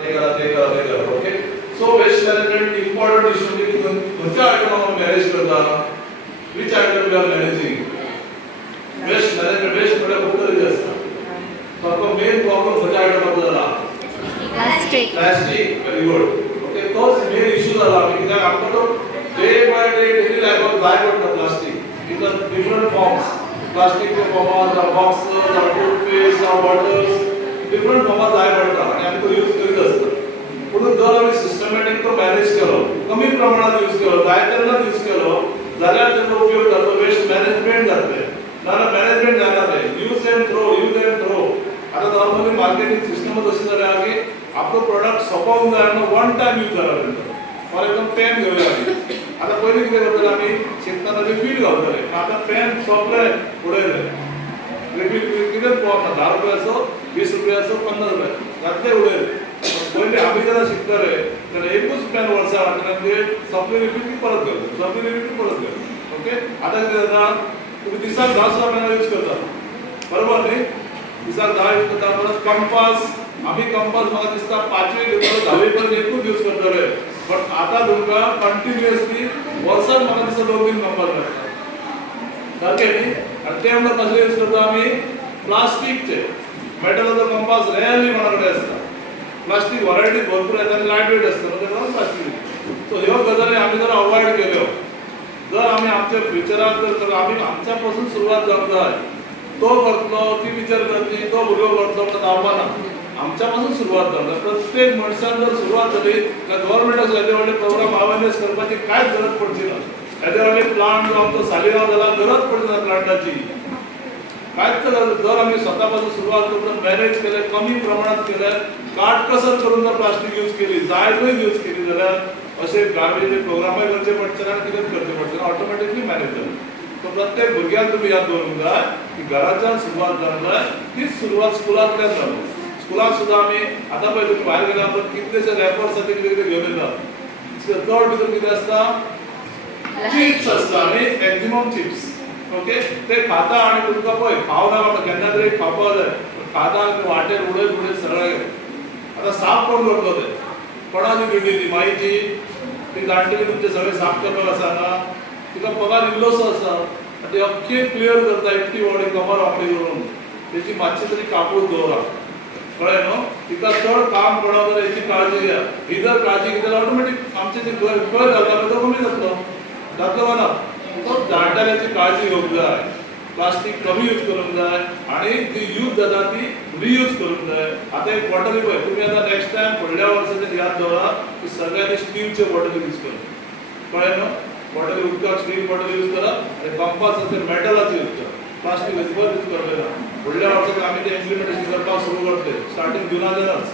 Okay. So waste management important issue म्हणजे खंयच्या item आपण मॅनेज करता, which item we are managing. Waste management waste म्हणजे खूप तरेचे असता. तो मेन प्रॉब्लेम खंयच्या आयटमाचो जाला, प्लास्टिक. Very good. ओके. तोच मेन इशू जाला कित्याक आमकां तो डे बाय डे डेली लायफाक जाय पडटा plastic in the different forms. प्लास्टिकचे फॉर्मात बॉक्स टूथपेस्ट बॉटल्स डिफरंट फॉर्मात जाय पडटा आनी आमी तो यूज करीत आसता. पूण जर आमी सिस्टमॅटीक तो मॅनेज केलो, कमी प्रमाणात यूज केलो, जाय तेन्नाच यूज केलो जाल्यार तेचो उपयोग जाता, वेस्ट मॅनेजमेंट जातलें. नाल्यार मॅनेजमेंट जायना तें यूज एंड थ्रो. आतां नॉर्मली मार्केटिंग सिस्टमच अशी जाल्या की आपलो प्रोडक्ट सोंपोवंक जाय म्हणून वन टायम यूज जाला तेंचो. फॉर एग्जांपल पेन घेवया आमी. आतां पयलीं कितें करताले आमी शिकताना रिफील घालताले. आतां पेन सोंपलें उडयलें. रिफील कितेंच पळोवप ना. 10 रुपया असो, 20 रुपया असो, 50 रुपया घातले उडयले. पयलीं आमी जेन्ना शिकताले तेन्ना एकूच पेन वर्सा घातलें म्हणजे सोंपली रिफील ती परत घालता, सोंपली रिफील परत घालता. ओके. आतां कितें जाता तुमी दिसाक 10 पेनां यूज करता, बरोबर न्ही. दिसाक 10 यूज करता. परत कंपास आमी कंपास म्हाका दिसता 5वी घेतलो 10वी पर्यंत एकूच यूज करताले. बट आतां तुमकां कंटिन्युअसली वर्साक म्हाका दिसता 2-3 कंपास मेळटा. सारकें न्ही. आनी ते म्हणून कसले यूज करता आमी प्लास्टिकचे. मेटलाचो कंपास रेअरली कोणा कडेन आसता. प्लास्टिक व्हरायटीज भरपूर येता आनी लायट वेट आसता तेका प्लास्टिक. सो ह्यो गजाली आमी जर अवॉयड केल्यो, जर आमी आमच्या फ्युचराक जर आमी आमच्या पासून सुरवात जावंक जाय. तो करतलो, ती विचार करतली, तो भुरगो करतलो म्हणून जावपाना. आमच्या पासून सुरवात जावंक जाय. प्रत्येक मनशान जर सुरवात जाली जाल्यार गव्हर्नमेंटाचो येदे व्हडले प्रोग्राम अवेअरनेस करपाची कांयच गरज पडची ना. येदे व्हडले प्लांट जो आमचो सालिगांव जाला गरज पडची ना प्लांटाची. कांयच गरज. जर आमी स्वता पासून सुरवात करून मॅनेज केलें, कमी प्रमाणात केलें, काटकसर करून जर प्लास्टीक यूज केली, जाय थंय यूज केली जाल्यार अशे गार्बेज प्रोग्रामय करचे पडचे ना, कितेंच करचे पडचे ना, ऑटोमॅटिकली मॅनेज जाता. सो प्रत्येक भुरग्याक तुमी याद दवरूंक जाय की घराच्यान सुरवात जावंक जाय. तीच सुरवात स्कुलांतल्यान जावं. स्कुलाक सुद्दां आमी आतां पळय तुमी भायर गेल्या उपरांत कितलेशे रॅपर्स आसा कितें कितें घेवन येता. चड भितर कितें आसता, चिप्स आसता आनी मॅक्झिमम चिप्स. ओके. ते खाता आनी तुमकां पळय खावना वाटता, केन्ना तरी खावपाक जाय. खाता आनी वाटेर उडयत सगळें. आतां साफ कोण करतलो ते, कोणाची ड्युटी ती माईची. ती जाणटेली तुमचे सगळे साफ करपाक आसा ना, तिका पगार इल्लोसो आसा. ती अख्खी क्लियर करता एकटी बॉडी कमर वांकडी करून. तेची मातशी तरी कापूस दवरा, कळ्ळें न्हू. तिका चड काम पडना जाल्यार हेची काळजी घ्या. ही जर काळजी घेतली जाल्यार ऑटोमॅटीक आमचे जे घर घालता तो कमी जातलो. जातलो ना. सो जाणटेल्याची काळजी घेवंक जाय. प्लास्टीक कमी यूज करूंक जाय आनी जी यूज जाता ती रियूज करूंक जाय. आतां एक बॉटली पळय तुमी आतां नेक्स्ट टायम फुडल्या वर्साचेर याद दवरा की सगळ्यांनी स्टीलचे बॉटली यूज करा. कळ्ळें न्हू. बॉटली उदकाक स्टील बॉटल यूज करा आनी कंपास आसा मेटलाचो यूज करा. प्लास्टीक अजिबात यूज करचें ना. फुडल्या वर्साक आमी तें इम्प्लिमेंटेशन करपाक सुरू करतले स्टार्टींग जुनाच्यानच.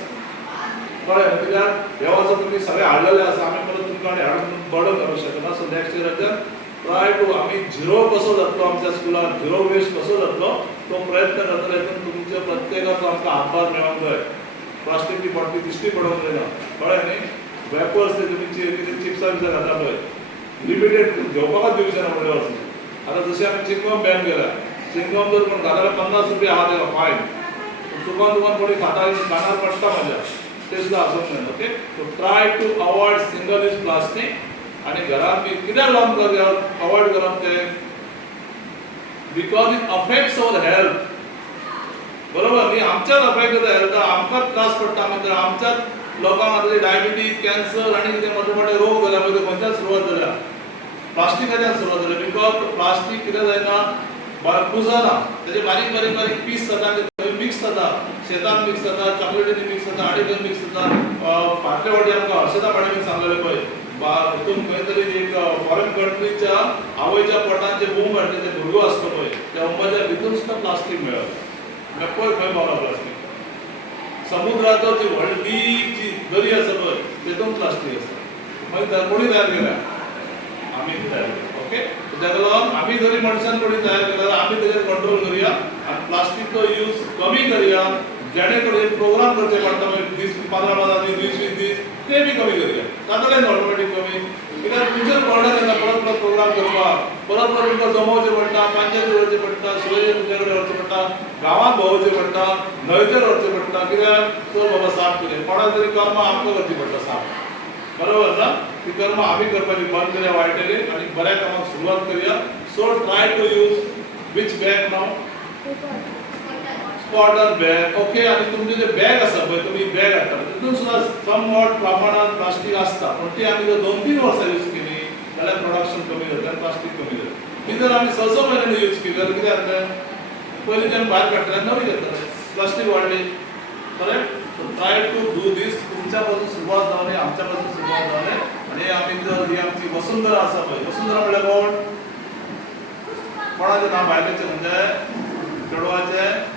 कळ्ळें. कित्याक ह्या वर्सा तुमी सगळे हाडलेले आसा. आमी परत तुमकां आनी हाडून बर्डन घालूंक शकना. सो नेक्स्ट इयराच्यान ट्राय टू आमी झिरो कसो जातलो आमच्या स्कुलान, झिरो वेस्ट कसो जातलो तो प्रयत्न करतले. हितून तुमच्या प्रत्येकाचो आमकां हातभार मेळोंक जाय. प्लास्टीकची बॉटली दिश्टी पडोंक जायना. कळ्ळें न्ही. वेपर्स ते तुमी कितें चिप्सा बिप्सा खाता पळय लिमिटेड घेवपाकच दिवचे ना फुडल्या वर्सा. आतां जशें आमी चिंगम बॅन केला. चिंगम जर कोण घातल्यार 50 रुपया आहा तेका फायन. चुकून कोणी खाता कानार पडटा म्हाज्या. ते सुद्दां आसूंक जायना. Okay. So try to avoid single use plastic. आनी घरांत बी कित्याक लागून अवॉयड करप तें because it affects our health. बरोबर न्ही. आमच्याच अफेक्ट जाता हेल्थ. आमकांच त्रास पडटा. आमी आमच्याच लोकांक आतां डायबिटीज, कॅन्सर आनी कितें मोठे मोठे रोग जाल्या पळय ते खंयच्यान सुरवात जाल्या, प्लास्टिकाच्यान सुरवात जाल्या. बिकॉज प्लास्टीक कितें जायना, कुसना. तेजे बारीक बारीक बारीक पीस जाता, मिक्स जाता. शेतान मिक्स जाता, चॉकलेटीनी मिक्स जाता, आनी खंय मिक्स जाता. फाटल्या फावटी आमकां हर्षदा मॅडमीन सांगलेलें पळय हितून खंय तरी एक फॉरेन कंट्रीच्या आवयच्या पोटान जे बूम हाडले ते भुरगो आसता पळय त्या उंबाच्या भितून सुद्दां प्लास्टीक मेळ्ळा. पळय खंय पावला प्लास्टीक. समुद्राचो जी व्हडली जी दरी आसा पळय तेतून प्लास्टीक आसा. मागीर कोणी तयार केल्या, आमी तयार केल्या. ओके. ताका लागून आमी जरी मनशान कोणी तयार केला जाल्यार आमी तेजेर कंट्रोल करुया आनी प्लास्टीकचो यूज कमी करुया. जेणे कडेन प्रोग्राम करचे पडटा पळय 15 दीस 20 दीस ते बी कमी करुया. जातलें ऑटोमॅटीक कमी. कित्याक फ्युचर पडना तेन्ना परत परत प्रोग्राम करपाक परत परत तुमकां जमोवचें पडटा, पंचायती वचचें पडटा, सोयरे तुमचे कडेन वचचें पडटा, गांवांत भोंवचें पडटा, न्हंयचेर वचचें पडटा, कित्याक चल बाबा साफ कितें कोणाक तरी कर्मां आमकां करची पडटा साफ. बरोबर ना? ती कर्मां आमी करपाची बंद करया वायटली आनी बऱ्या कामाक सुरवात करया. So try to use which bag now? Cotton bag. Okay. आणि तुमचे जे बॅग आसा पळय तुमी बॅग हाडटा तितून सुद्दां समवॉट प्रमाणात प्लास्टीक आसता, पण ती आमी जर 2-3 वर्सां यूज केली जाल्यार प्रोडक्शन कमी जाता आनी प्लास्टीक कमी जाता. ती जर आमी 6 म्हयन्यांनी यूज केली जाल्यार कितें जातलें? पयलीं तेन्ना भायर काडटले नवी घेतले प्लास्टीक वाडली. Correct? So try to do this. तुमच्या पासून सुरवात जावनी, आमच्या पासून सुरवात जावनी. आणि आमी जर ही आमची वसुंधरा आसा पळय, वसुंधरा म्हळ्यार कोण? कोणाचें नांव बायलेचें म्हणजे चेडवाचें?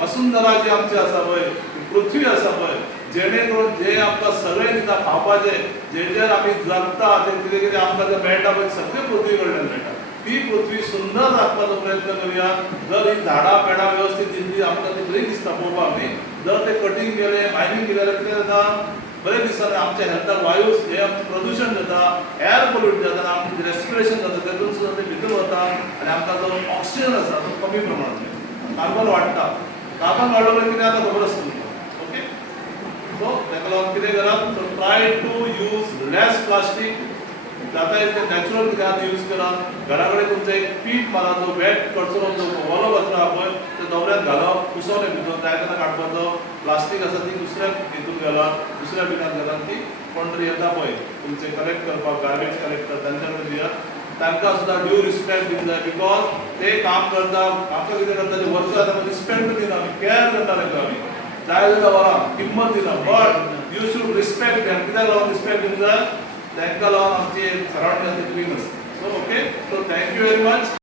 वसुंधरा जी आमची आसा पळय, पृथ्वी आसा पळय, जेणे करून जे आमकां सगळें दिता खावपाचें, जेर आमी जगता, तें कितें कितें आमकां जें मेळटा पळय सगळें पृथ्वी कडल्यान मेळटा. ती पृथ्वी सुंदर राखपाचो प्रयत्न करुया. जर ही झाडां पेडां व्यवस्थीत दिसली आमकां ती बरी दिसता पळोवपाक न्ही. जर ते कटींग केलें, मायनींग केलें जाल्यार कितें जाता? बरें दिसना. आमच्या हेल्थाक वायूस हे आमचें प्रदूशण जाता, एअर पोल्यूट जाता, आमचें रेस्पिरेशन जाता, तेतून सुद्दां ते भितर वता आनी आमकां जो ऑक्सिजन आसा तो कमी प्रमाणांत मेळटा. कार्बन वाडटा. कार्बन वाडलो काय कितें जाता खबर आसता तुमकां. ओके. सो ताका लागून कितें करात? So try to use less plastic. जाता तितलें नॅचरल कितें यूज करात. घरा कडेन तुमचो एक पीठ मारात, जो वेट कचरो जो वलो कचरो आहा पळय तो दवऱ्यांत घालप, कुसोवन भितर जाय तेन्ना काडपाचो. प्लास्टीक आसा ती दुसऱ्या हितून घालात, दुसऱ्या बिनांत घालात. ती कोण तरी येता पळय तुमचे कलेक्ट करपाक, गार्बेज कलेक्ट करता तांच्या कडेन दियात. तांकां सुद्दां ड्यू रिस्पेक्ट दिवंक जाय, बिकॉज ते काम करता. आमकां कितें करता ते वर्क जाता रिस्पेक्ट दिना आमी, केअर करता तांकां आमी. जाय जाल्यार वरां किंमत दिना, but you should respect them. कित्याक लागून रिस्पेक्ट दिवंक जाय? तांकां लागून आमची सरावंडींग आसा ती क्लीन आसता. So okay. So thank you very much.